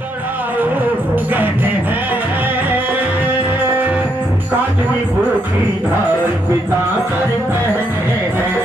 कहते हैं काजनी बूटी धार पिता कर पहने हैं।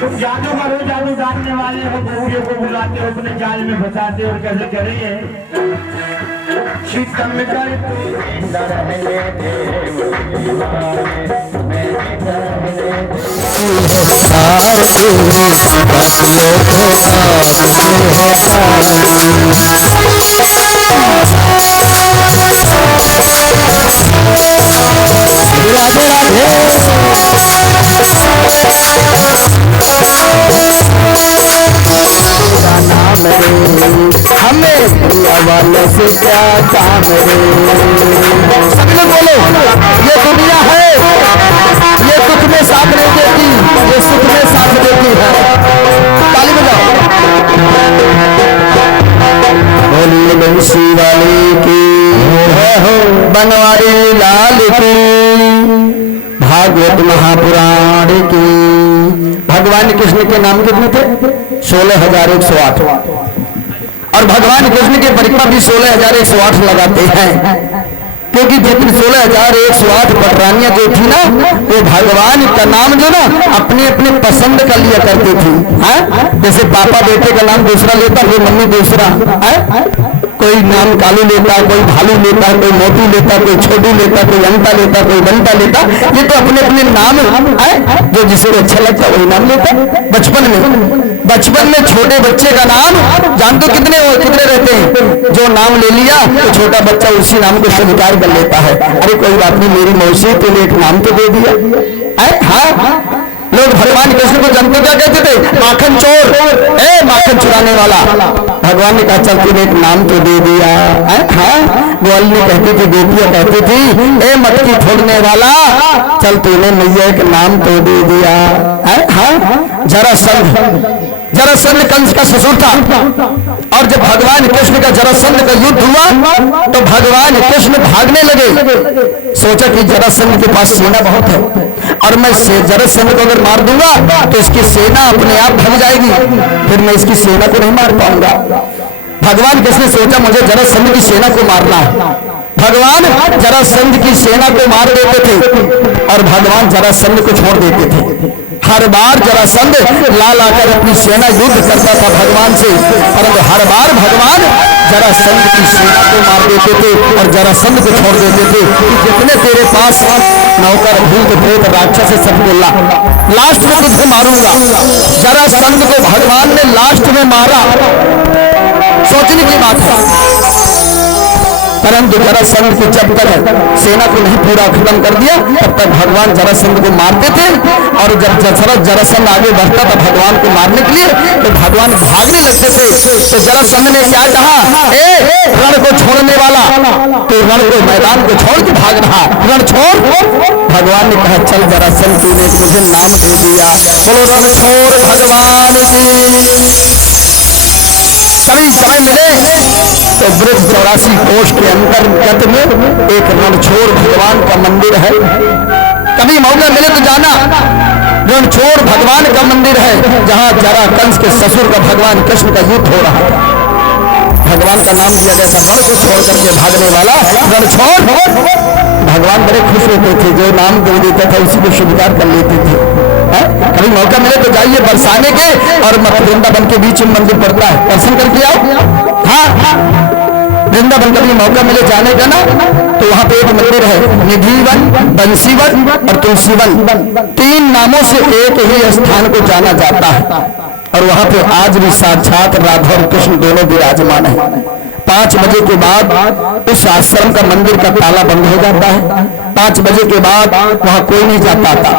तुम जादू करो, जादू जानने वाले हो, बूढ़े को बुलाते हो, अपने जाल में फंसाते हो और कैसे कर रही है शीतम कर हमें वाले से क्या काम रे। सब लोग बोलो, ये दुनिया है, ये दुख में साथ नहीं देती, ये सुख में साथ देती है। ताली बजाओ। बोलिए बंसी वाले की हो, बनवारी लाल की, भागवत महापुराण की। भगवान कृष्ण के नाम कितने थे? 16,108। और भगवान कृष्ण की परिक्रमा भी 16,108 लगाते हैं, क्योंकि जितनी 16,108 पटरानियां जो थी ना, वो भगवान का नाम जो ना अपने अपने पसंद का लिया करती थी। जैसे पापा बेटे का नाम दूसरा लेता, वो मम्मी दूसरा। कोई नाम कालू लेता, कोई भालू लेता, कोई मोटू लेता, कोई छोटू लेता, कोई अंता लेता, कोई बंता लेता। ये तो अपने अपने नाम जो जिसे अच्छा लगता वही नाम लेता। बचपन में छोटे बच्चे का नाम जानते हो कितने रहते हैं? जो नाम ले लिया तो छोटा बच्चा उसी नाम को स्वीकार कर लेता है। अरे कोई बात नहीं, मेरी मौसी के लिए एक नाम तो दे दिया। हाँ, लोग भगवान कृष्ण को जानते क्या कहते थे? माखन चोर, माखन चुराने वाला। भगवान ने कहा चल तूने एक नाम तो दे दिया। हाँ, ग्वाल ने कहती थी, बेटियां कहती थी मटकी फोड़ने वाला, चल तूने मैया एक नाम तो दे दिया। हाँ, जरासंध कंस का ससुर था, और जब भगवान कृष्ण का जरासंध का युद्ध हुआ तो भगवान कृष्ण भागने लगे। सोचा कि जरासंध के पास सेना बहुत है, और मैं जरासंध को अगर मार दूंगा तो इसकी सेना अपने आप भाग जाएगी, फिर मैं इसकी सेना को नहीं मार पाऊंगा। भगवान कृष्ण ने सोचा मुझे जरासंध की सेना को मारना है। भगवान जरासंध की सेना को मार देते थे और भगवान जरासंध को छोड़ देते थे। हर बार जरासंध ला लाकर अपनी सेना युद्ध करता था भगवान से, परंतु हर बार भगवान जरासंध की सेना को मार देते थे और जरासंध को छोड़ देते थे कि जितने तेरे पास नौकर भूत प्रेत राक्षस है सबको लास्ट में तुझे मारूंगा। जरासंध को भगवान ने लास्ट में मारा, सोचने की बात है। परंतु जरासंध की जब तक सेना को नहीं पूरा खत्म कर दिया तब तक भगवान जरासंध को मारते थे, और जब जरासंध आगे बढ़ता था भगवान को मारने के लिए तो भगवान भागने लगते थे। तो जरासंध ने क्या कहा? रण को छोड़ने वाला, तो रण को मैदान को छोड़ के भाग रहा, रण छोड़। भगवान ने कहा चल जरासंध तूने मुझे नाम दे दिया, बोलो रण छोड़ भगवान की। कभी समय मिले तो ब्रज 84 कोष के अंतर्गत में एक रणछोड़ भगवान का मंदिर है। कभी मौका मिले तो जाना, रणछोड़ भगवान का मंदिर है, जहां जरा कंस के ससुर का भगवान कृष्ण का युद्ध हो रहा था। भगवान का नाम दिया गया था रण को छोड़ करके भागने वाला रणछोड़। भगवान बड़े खुश होते थे, जो नाम दे देता था उसी को स्वीकार कर लेते थे। कभी मौका मिले तो जाइए बरसाने के और वृंदावन के बीच में मंदिर पड़ता है, दर्शन करके आओ। हाँ, वृंदावन कभी मौका मिले जाने का ना, तो वहां पे एक मंदिर है, निधिवन, बंसीवन और तुलसीवन। 3 नामों से एक ही स्थान को जाना जाता है, और वहां पे आज भी साक्षात राधा और कृष्ण दोनों विराजमान है। 5 बजे के बाद उस आश्रम का मंदिर का ताला बंद हो जाता है। 5 बजे के बाद वहां कोई नहीं जाता था।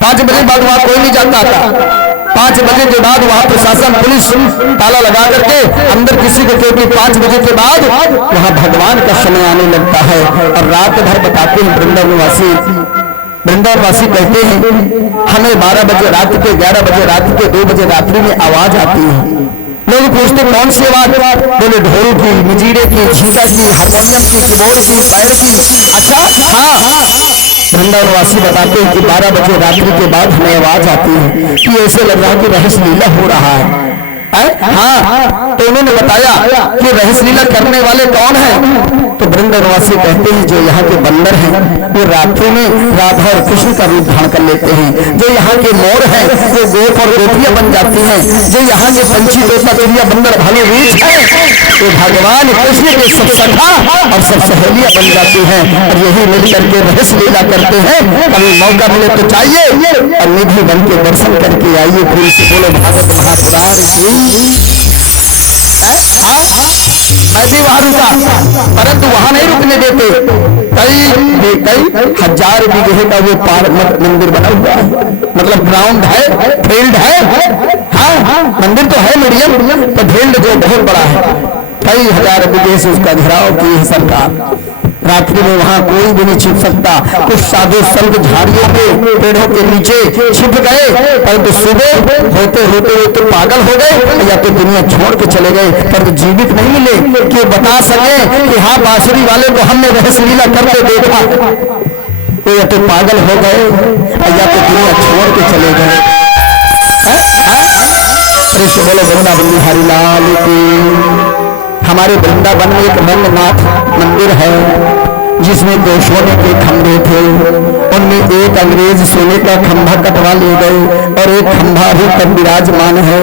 5 बजे बाद वहां कोई नहीं जाता था। 5 बजे के बाद वहां प्रशासन पुलिस ताला लगा करके अंदर किसी को, क्योंकि 5 बजे के बाद वहां भगवान का समय आने लगता है। और रात भर बताते हैं वृंदावनवासी कहते हैं हमें 12 बजे रात के, 11 बजे रात के, 2 बजे रात्रि में आवाज आती है। लोग पूछते कौन सी आवाज? बोले ढोल की, मजीरे की, झींगा की, हारमोनियम की, कीबोर्ड की, पैर की। अच्छा, हाँ, वृंदावनवासी बताते हैं कि 12 बजे रात्रि के बाद हमें आवाज आती है कि ऐसे लग रहा है कि रहस्य लीला हो रहा है। हाँ, तो उन्होंने बताया कि रहस्य लीला करने वाले कौन हैं? तो वृंदावनवासी कहते हैं जो यहाँ के बंदर हैं वो रात्रि में राधा और कृष्ण का रूप धारण कर लेते हैं। जो यहाँ के मोर हैं वो गोप और गोपियां बन जाती हैं। जो यहाँ के पंछी तोता चिड़िया बंदर भालू रीछ हैं तो भगवान कृष्ण के सब सखा और सब सहेलियां बन जाती हैं और यही मिल करके रहस्य लीला करते हैं। कभी मौका मिले तो चाहिए और निधि बन के दर्शन करके आइए। फिर से बोलो भागवत महापुराण की। मैं भी वहां रुका, परंतु वहां नहीं रुकने देते। कई हजार बीघे का वो मंदिर बना हुआ है, मतलब ग्राउंड है, फील्ड है। हाँ, मंदिर तो है मीडियम, तो फील्ड जो बहुत बड़ा है, कई हजार बीघे से उसका घेराव की है सरकार। रात्रि में वहां कोई भी नहीं छिप सकता। कुछ साधु संत झाड़ियों के पेड़ों के नीचे छिप गए, परंतु सुबह होते होते तो पागल हो गए या तो दुनिया छोड़ के चले गए, परंतु जीवित नहीं मिले कि बता सके कि हाँ बांसुरी वाले को हमने रहस्य लीला करके देखा। तो या तो पागल हो गए या तो दुनिया छोड़ के चले गए। कृष्ण बोलो वृंदावन बिहारी लाल की। हमारे वृंदावन में एक रंगनाथ मंदिर है जिसमें 2 सोने के खंभे थे। उनमें एक अंग्रेज सोने का खंभा कटवा ले गए और एक खंभा भी तब विराजमान है।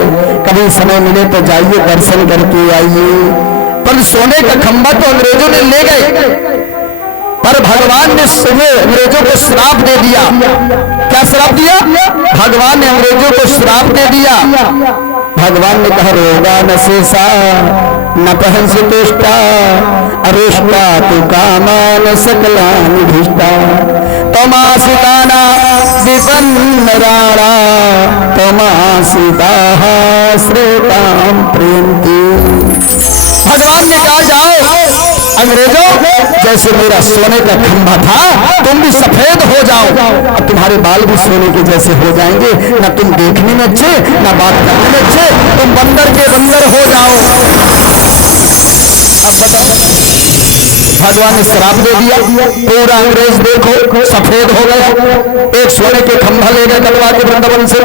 कभी समय मिले तो जाइए दर्शन करके आइए। पर सोने का खंभा तो अंग्रेजों ने ले गए, पर भगवान ने सुबह अंग्रेजों को श्राप दे दिया। क्या श्राप दिया? भगवान ने अंग्रेजों को श्राप दे दिया। भगवान ने कहा रोगा न शेषा न पहंस तुष्टा अरुष्टा तु कामान सकलान भिष्टा तमासिताना विपन्न राणा तमासिता श्रेताम प्रेमती। भगवान ने कहा जाओ अंग्रेजों, जैसे मेरा सोने का खंभा था तुम भी सफेद हो जाओ, अब तुम्हारे बाल भी सोने के जैसे हो जाएंगे। ना तुम देखने में अच्छे ना बात करने में अच्छे, तुम बंदर के बंदर हो जाओ। अब बताओ, भगवान ने श्राप दे दिया। पूरा अंग्रेज देखो सफेद हो गया। एक सोने के खंभा ले गए कटवा के वृंदावन से,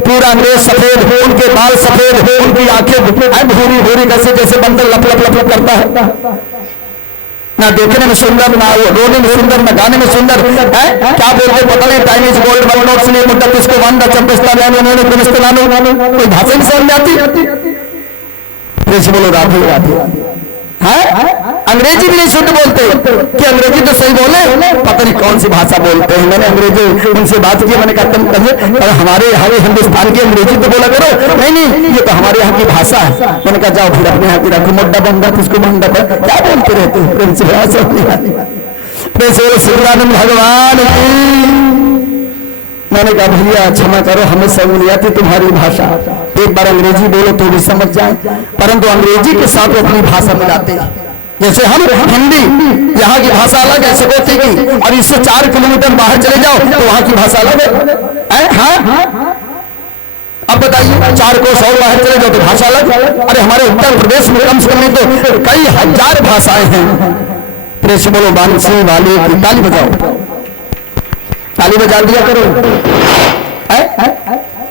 पूरा अंग्रेज सफेद, उनके बाल सफेद, उनकी आंखें भूरी भूरी कैसे जैसे बंदर लप लप लप लप करता है। ना देखने में सुंदर, ना रोने में सुंदर, ना गाने में सुंदर है। क्या बोलते पता नहीं, चाइनीज गोल्ड वन नोट्स ने मुद्दा किसको वंदा चंपिस्ता उन्होंने कोई भाषा नहीं समझ में आती। बोलो राधे राधे। अंग्रेजी भी नहीं शुद्ध बोलते कि अंग्रेजी तो सही बोले, पता नहीं कौन सी भाषा बोलते हैं। मैंने अंग्रेजी उनसे बात की, मैंने कहा तुम कहिए हमारे हिंदुस्तान की अंग्रेजी तो बोला करो। नहीं ये तो हमारे यहाँ की भाषा है। मैंने कहा जाओ फिर अपने यहाँ की रखो, मुद्दा बंदा किसको बंदा पर क्या बोलते रहते हैं। प्रेम से भाषा नहीं आती। शिवरानंद भगवान की। मैंने कहा भैया क्षमा करो, हमें समझ नहीं आती तुम्हारी भाषा। एक बार अंग्रेजी बोलो तो भी समझ जाए, परंतु अंग्रेजी के साथ वो अपनी भाषा मिलाते हैं। जैसे हम हिंदी, यहाँ की भाषा अलग है सकोती की, और इससे 4 किलोमीटर बाहर चले जाओ तो वहां की भाषा अलग है। हाँ, अब बताइए 4 कोस और बाहर चले जाओ तो भाषा अलग। अरे हमारे उत्तर प्रदेश में कम से कम तो कई हजार भाषाएं हैं। प्रेस बोलो बांसुरी वाले की ताली बजाओ, ताली बजा दिया करो।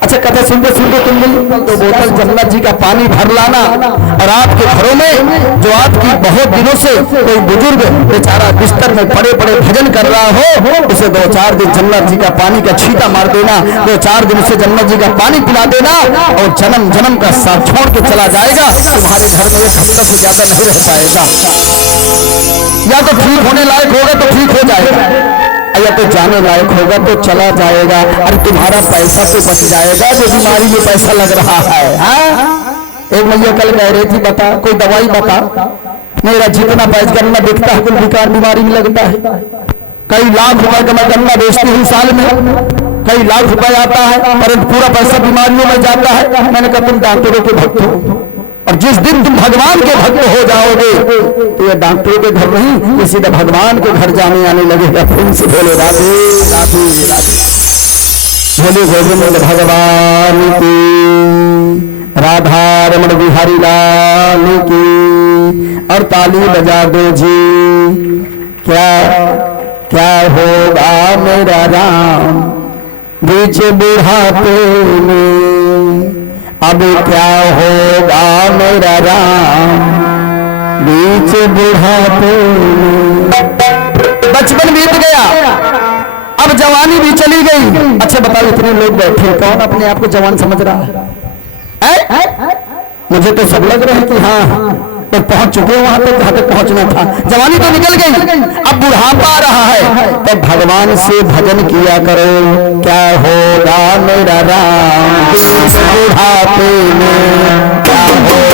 अच्छा कथा सुनते सुनते तुम तो बोतल जमुना जी का पानी भर लाना, और आपके घरों में जो आपकी बहुत दिनों से कोई बुजुर्ग बेचारा बिस्तर में पड़े पड़े भजन कर रहा हो, उसे 2-4 दिन जमुना जी का पानी का छींटा मार देना, 2-4 दिन उसे जमुना जी का पानी पिला देना, और जन्म जन्म का साथ छोड़ के चला जाएगा। तुम्हारे घर में 1 हफ्ता से ज्यादा नहीं रह पाएगा। या तो ठीक होने लायक होगा तो ठीक हो जाएगा, या तो जाने लायक होगा तो चला जाएगा। अरे तुम्हारा पैसा तो बच जाएगा जो बीमारी में पैसा लग रहा है। एक मैया कल कह रही थी बता कोई दवाई बता, मेरा जितना पैसा गन्ना बिकता है कुल विकार बीमारी में लगता है। कई लाख रुपए का मैं गन्ना बेचती हूँ साल में, कई लाख रुपए आता है, परंतु पूरा पैसा बीमारियों में जाता है। मैंने कहा तुम डॉक्टरों के भक्त हो, और जिस दिन तुम भगवान के भक्त हो जाओगे तो ये डॉक्टरों के घर नहीं, ये सीधा भगवान के घर जाने आने लगेगा। फिर से बोले राधे राधे राधे। बोले गोविंद भगवान की, राधा रमण बिहारी लाल की। और ताली बजा दो जी। क्या क्या होगा मेरा राम बीच बुढ़ापे में, अब क्या होगा मेरा राम बीच बुढ़ापे में। बचपन बीत गया, अब जवानी भी चली गई। अच्छा बताओ, इतने लोग बैठे, कौन अपने आप को जवान समझ रहा है? मुझे तो सब लग रहा है कि हाँ तो पहुंच चुके वहां तक जहां तक पहुंचना था। जवानी तो निकल गई, अब बुढ़ापा आ रहा है। तो भगवान से भजन किया करो, क्या होगा मेरा राम बुढ़ापे में, क्या होगा